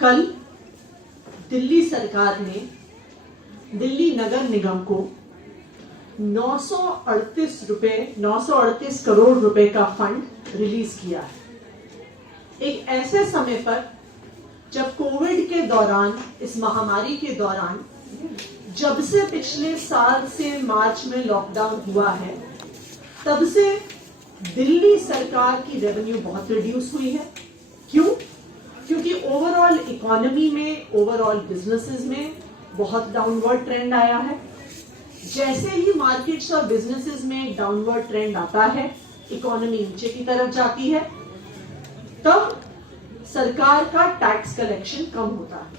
कल दिल्ली सरकार ने दिल्ली नगर निगम को 938 करोड़ रुपए का फंड रिलीज किया है। एक ऐसे समय पर जब कोविड के दौरान, इस महामारी के दौरान, जब से पिछले साल से मार्च में लॉकडाउन हुआ है, तब से दिल्ली सरकार की रेवेन्यू बहुत रिड्यूस हुई है। क्यों? क्योंकि ओवरऑल इकोनॉमी में, ओवरऑल बिजनेसेस में बहुत डाउनवर्ड ट्रेंड आया है। जैसे ही मार्केट्स और बिजनेसेस में डाउनवर्ड ट्रेंड आता है, इकोनॉमी नीचे की तरफ जाती है, तब सरकार का टैक्स कलेक्शन कम होता है।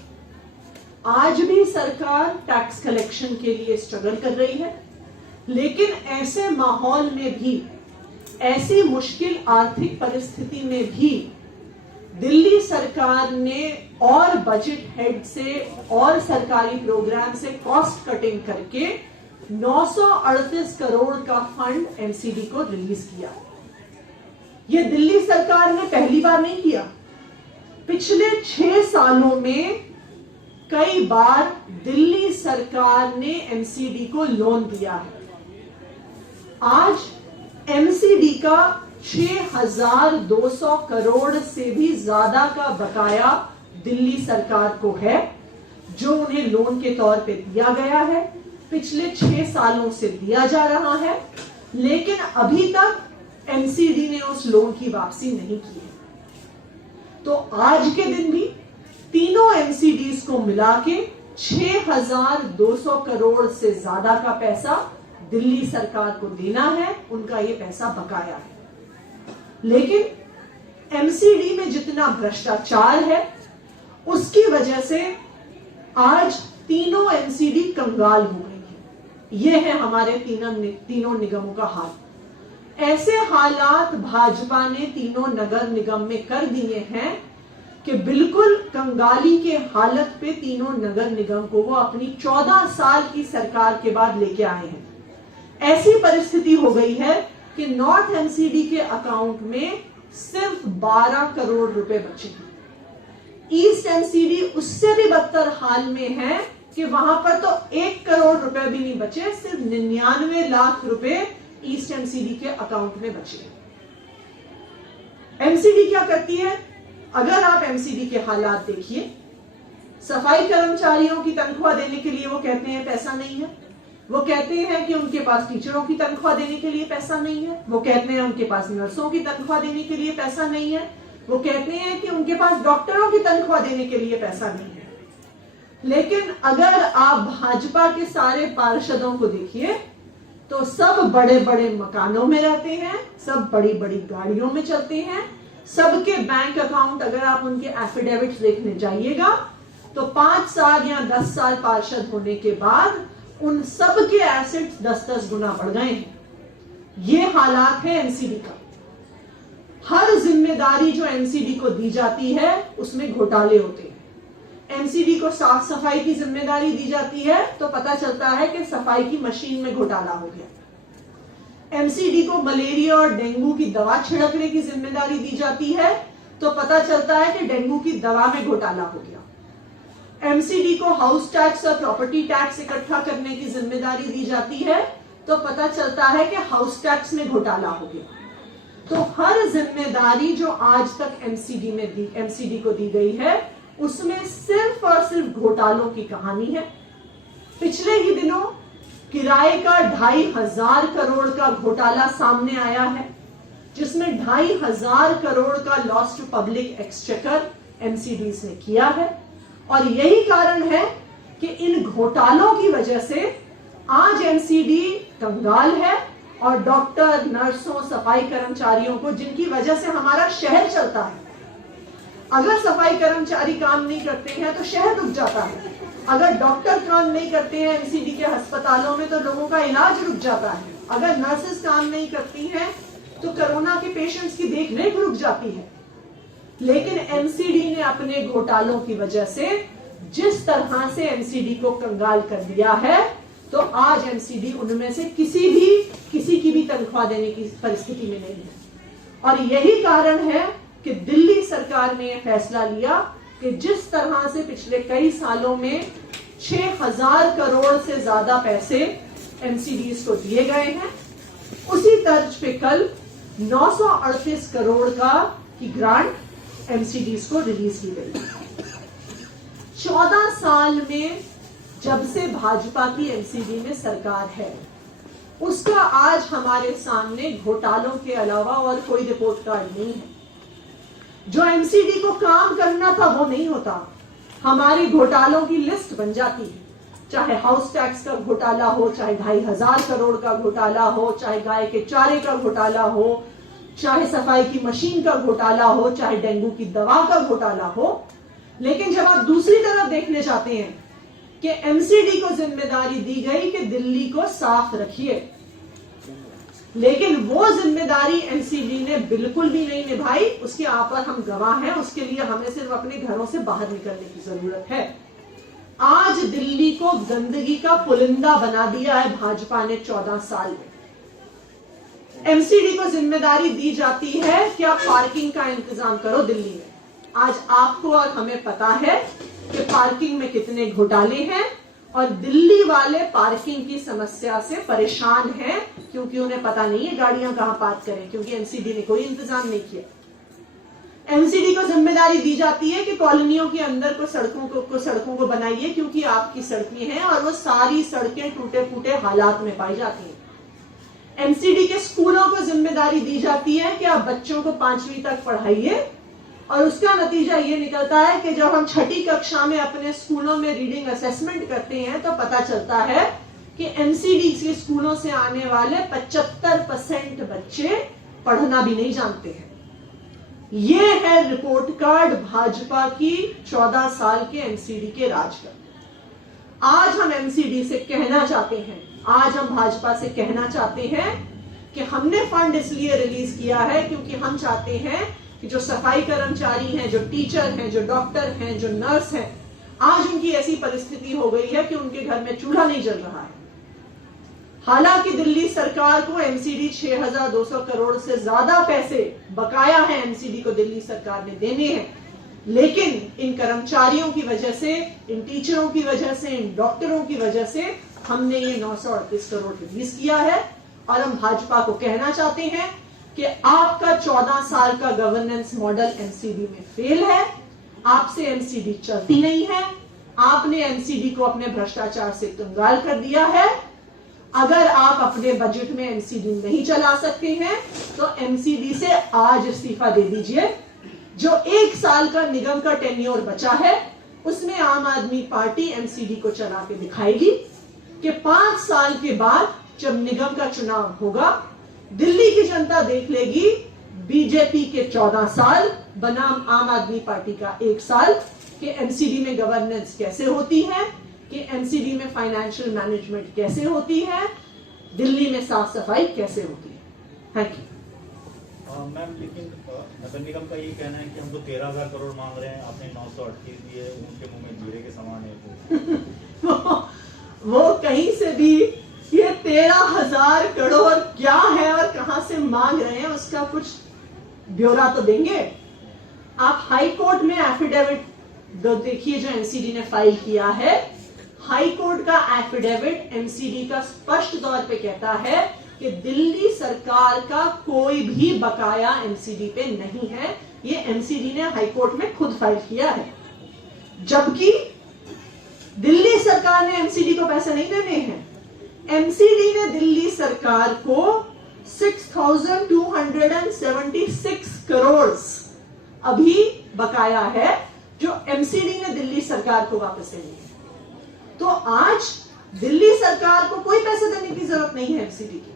आज भी सरकार टैक्स कलेक्शन के लिए स्ट्रगल कर रही है, लेकिन ऐसे माहौल में भी, ऐसी मुश्किल आर्थिक परिस्थिति में भी दिल्ली सरकार ने और बजट हेड से और सरकारी प्रोग्राम से कॉस्ट कटिंग करके 938 करोड़ का फंड एमसीडी को रिलीज किया। यह दिल्ली सरकार ने पहली बार नहीं किया। पिछले 6 सालों में कई बार दिल्ली सरकार ने एमसीडी को लोन दिया है। आज एमसीडी का 6,200 करोड़ से भी ज्यादा का बकाया दिल्ली सरकार को है, जो उन्हें लोन के तौर पे दिया गया है। पिछले 6 सालों से दिया जा रहा है, लेकिन अभी तक एमसीडी ने उस लोन की वापसी नहीं की है। तो आज के दिन भी तीनों एमसीडीज को मिला के 6,200 करोड़ से ज्यादा का पैसा दिल्ली सरकार को देना है। उनका ये पैसा बकाया है। लेकिन एमसीडी में जितना भ्रष्टाचार है, उसकी वजह से आज तीनों एमसीडी कंगाल हो गई है। ये है हमारे तीनों निगमों का हाल। ऐसे हालात भाजपा ने तीनों नगर निगम में कर दिए हैं कि बिल्कुल कंगाली के हालत पे तीनों नगर निगम को वो अपनी 14 साल की सरकार के बाद लेके आए हैं। ऐसी परिस्थिति हो गई है कि नॉर्थ एमसीडी के अकाउंट में सिर्फ 12 करोड़ रुपए बचे हैं। ईस्ट एमसीडी उससे भी बदतर हाल में है कि वहां पर तो 1 करोड़ रुपए भी नहीं बचे, सिर्फ 99 लाख रुपए ईस्ट एमसीडी के अकाउंट में बचे। एमसीडी क्या करती है? अगर आप एमसीडी के हालात देखिए, सफाई कर्मचारियों की तनख्वाह देने के लिए वो कहते हैं पैसा नहीं है। वो कहते हैं कि उनके पास टीचरों की तनख्वाह देने के लिए पैसा नहीं है। वो कहते हैं उनके पास नर्सों की तनख्वाह देने के लिए पैसा नहीं है। वो कहते हैं कि उनके पास डॉक्टरों की तनख्वाह देने के लिए पैसा नहीं है। लेकिन अगर आप भाजपा के सारे पार्षदों को देखिए, तो सब बड़े बड़े मकानों में रहते हैं, सब बड़ी बड़ी गाड़ियों में चलते हैं। सबके बैंक अकाउंट, अगर आप उनके एफिडेविट देखने जाइएगा, तो 5 साल या 10 साल पार्षद होने के बाद उन सब के एसेट्स 10-10 गुना बढ़ गए हैं। ये हालात है एमसीडी का। हर जिम्मेदारी जो एमसीडी को दी जाती है, उसमें घोटाले होते हैं। एमसीडी को साफ सफाई की जिम्मेदारी दी जाती है, तो पता चलता है कि सफाई की मशीन में घोटाला हो गया। एमसीडी को मलेरिया और डेंगू की दवा छिड़कने की जिम्मेदारी दी जाती है, तो पता चलता है कि डेंगू की दवा में घोटाला हो गया। एमसीडी को हाउस टैक्स और प्रॉपर्टी टैक्स इकट्ठा करने की जिम्मेदारी दी जाती है, तो पता चलता है कि हाउस टैक्स में घोटाला हो गया। तो हर जिम्मेदारी जो आज तक एमसीडी को दी गई है, उसमें सिर्फ और सिर्फ घोटालों की कहानी है। पिछले ही दिनों किराए का 2,500 करोड़ का घोटाला सामने आया है, जिसमें 2,500 करोड़ का लॉस टू पब्लिक एक्सचेकर एमसीडीज ने किया है। और यही कारण है कि इन घोटालों की वजह से आज एमसीडी कंगाल है, और डॉक्टर, नर्सों, सफाई कर्मचारियों को, जिनकी वजह से हमारा शहर चलता है, अगर सफाई कर्मचारी काम नहीं करते हैं तो शहर रुक जाता है। अगर डॉक्टर काम नहीं करते हैं एमसीडी के अस्पतालों में, तो लोगों का इलाज रुक जाता है। अगर नर्सेस काम नहीं करती हैं, तो कोरोना के पेशेंट्स की देखरेख रुक जाती है। लेकिन एमसीडी ने अपने घोटालों की वजह से जिस तरह से एमसीडी को कंगाल कर दिया है, तो आज एमसीडी उनमें से किसी की भी तनख्वाह देने की परिस्थिति में नहीं है। और यही कारण है कि दिल्ली सरकार ने यह फैसला लिया कि जिस तरह से पिछले कई सालों में 6,000 करोड़ से ज्यादा पैसे एमसीडीज को दिए गए हैं, उसी तर्ज पे कल 938 करोड़ की ग्रांट एमसीडीज को रिलीज की गई। 14 साल में जब से भाजपा की एमसीडी में सरकार है, उसका आज हमारे सामने घोटालों के अलावा और कोई रिपोर्ट कार्ड नहीं है। जो एमसीडी को काम करना था वो नहीं होता, हमारी घोटालों की लिस्ट बन जाती है। चाहे हाउस टैक्स का घोटाला हो, चाहे 2,500 करोड़ का घोटाला हो, चाहे गाय के चारे का घोटाला हो, चाहे सफाई की मशीन का घोटाला हो, चाहे डेंगू की दवा का घोटाला हो। लेकिन जब आप दूसरी तरफ देखने चाहते हैं कि एमसीडी को जिम्मेदारी दी गई कि दिल्ली को साफ रखिए, लेकिन वो जिम्मेदारी एमसीडी ने बिल्कुल भी नहीं निभाई, उसके आप पर हम गवाह हैं। उसके लिए हमें सिर्फ अपने घरों से बाहर निकलने की जरूरत है। आज दिल्ली को गंदगी का पुलिंदा बना दिया है भाजपा ने 14 साल में। एमसीडी को जिम्मेदारी दी जाती है कि आप पार्किंग का इंतजाम करो दिल्ली में। आज आपको और हमें पता है कि पार्किंग में कितने घोटाले हैं और दिल्ली वाले पार्किंग की समस्या से परेशान हैं, क्योंकि उन्हें पता नहीं है गाड़ियां कहां पार्क करें, क्योंकि एमसीडी ने कोई इंतजाम नहीं किया। एमसीडी को जिम्मेदारी दी जाती है कि कॉलोनियों के अंदर को सड़कों को बनाइए, क्योंकि आपकी सड़कें हैं और वो सारी सड़कें टूटे फूटे हालात में पाई जाती हैं। एमसीडी के स्कूलों को जिम्मेदारी दी जाती है कि आप बच्चों को 5वीं तक पढ़ाइए, और उसका नतीजा ये निकलता है कि जब हम 6ठी कक्षा में अपने स्कूलों में रीडिंग असेसमेंट करते हैं तो पता चलता है कि एमसीडी के स्कूलों से आने वाले 75% बच्चे पढ़ना भी नहीं जानते हैं। ये है रिपोर्ट कार्ड भाजपा की 14 साल के एमसीडी के राज का। आज हम एमसीडी से कहना चाहते हैं, आज हम भाजपा से कहना चाहते हैं कि हमने फंड इसलिए रिलीज किया है क्योंकि हम चाहते हैं कि जो सफाई कर्मचारी हैं, जो टीचर हैं, जो डॉक्टर हैं, जो नर्स हैं, आज उनकी ऐसी परिस्थिति हो गई है कि उनके घर में चूल्हा नहीं जल रहा है। हालांकि दिल्ली सरकार को एमसीडी 6,200 करोड़ से ज्यादा पैसे बकाया है, एमसीडी को दिल्ली सरकार ने देने हैं, लेकिन इन कर्मचारियों की वजह से, इन टीचरों की वजह से, इन डॉक्टरों की वजह से हमने ये 938 करोड़ रिलीज किया है। और हम भाजपा को कहना चाहते हैं कि आपका 14 साल का गवर्नेंस मॉडल एमसीडी में फेल है, आपसे एमसीडी चलती नहीं है, आपने एमसीडी को अपने भ्रष्टाचार से कंगाल कर दिया है। अगर आप अपने बजट में एमसीडी नहीं चला सकते हैं तो एमसीडी से आज इस्तीफा दे दीजिए। जो 1 साल का निगम का टेन्योर बचा है उसमें आम आदमी पार्टी एमसीडी को चला के दिखाएगी कि 5 साल के बाद जब निगम का चुनाव होगा, दिल्ली की जनता देख लेगी बीजेपी के 14 साल बनाम आम आदमी पार्टी का 1 साल, कि एमसीडी में गवर्नेंस कैसे होती है, कि एमसीडी में फाइनेंशियल मैनेजमेंट कैसे होती है, दिल्ली में साफ सफाई कैसे होती है। Thank you. मैम, लेकिन नगर निगम का ये कहना है कि हमको 13,000 करोड़ मांग रहे हैं, आपने 938 दिए, उनके मुंह में जीरे के समान है। वो कहीं से भी ये 13,000 करोड़ क्या है और कहां से मांग रहे हैं उसका कुछ ब्यौरा तो देंगे। आप हाई कोर्ट में एफिडेविट देखिए जो एमसीडी ने फाइल किया है। हाई कोर्ट का एफिडेविट एमसीडी का स्पष्ट तौर पे कहता है कि दिल्ली सरकार का कोई भी बकाया एमसीडी पे नहीं है। ये एमसीडी ने हाई कोर्ट में खुद फाइल किया है, जबकि दिल्ली सरकार ने एमसीडी को पैसे नहीं देने हैं। एमसीडी ने दिल्ली सरकार को 6,276 करोड़ अभी बकाया है, जो एमसीडी ने दिल्ली सरकार को वापस देनी है। तो आज दिल्ली सरकार को कोई पैसे देने की जरूरत नहीं है एमसीडी की।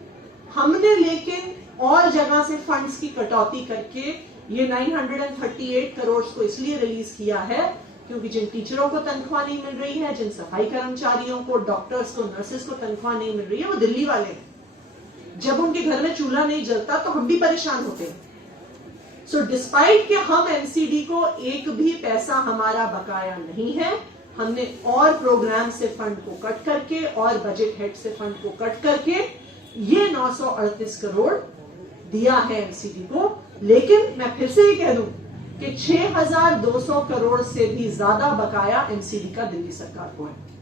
हमने लेकिन और जगह से फंड्स की कटौती करके ये 938 करोड़ को इसलिए रिलीज किया है क्योंकि जिन टीचरों को तनख्वाह नहीं मिल रही है, जिन सफाई कर्मचारियों को, डॉक्टर्स को, नर्सेस को तनख्वाह नहीं मिल रही है, वो दिल्ली वाले हैं। जब उनके घर में चूल्हा नहीं जलता तो हम भी परेशान होते हैं। सो डिस्पाइट कि हम एमसीडी को एक भी पैसा हमारा बकाया नहीं है, हमने और प्रोग्राम से फंड को कट करके और बजट हेड से फंड को कट करके ये 938 करोड़ दिया है एमसीडी को। लेकिन मैं फिर से ये कह दूं कि 6,200 करोड़ से भी ज्यादा बकाया एमसीडी का दिल्ली सरकार को है।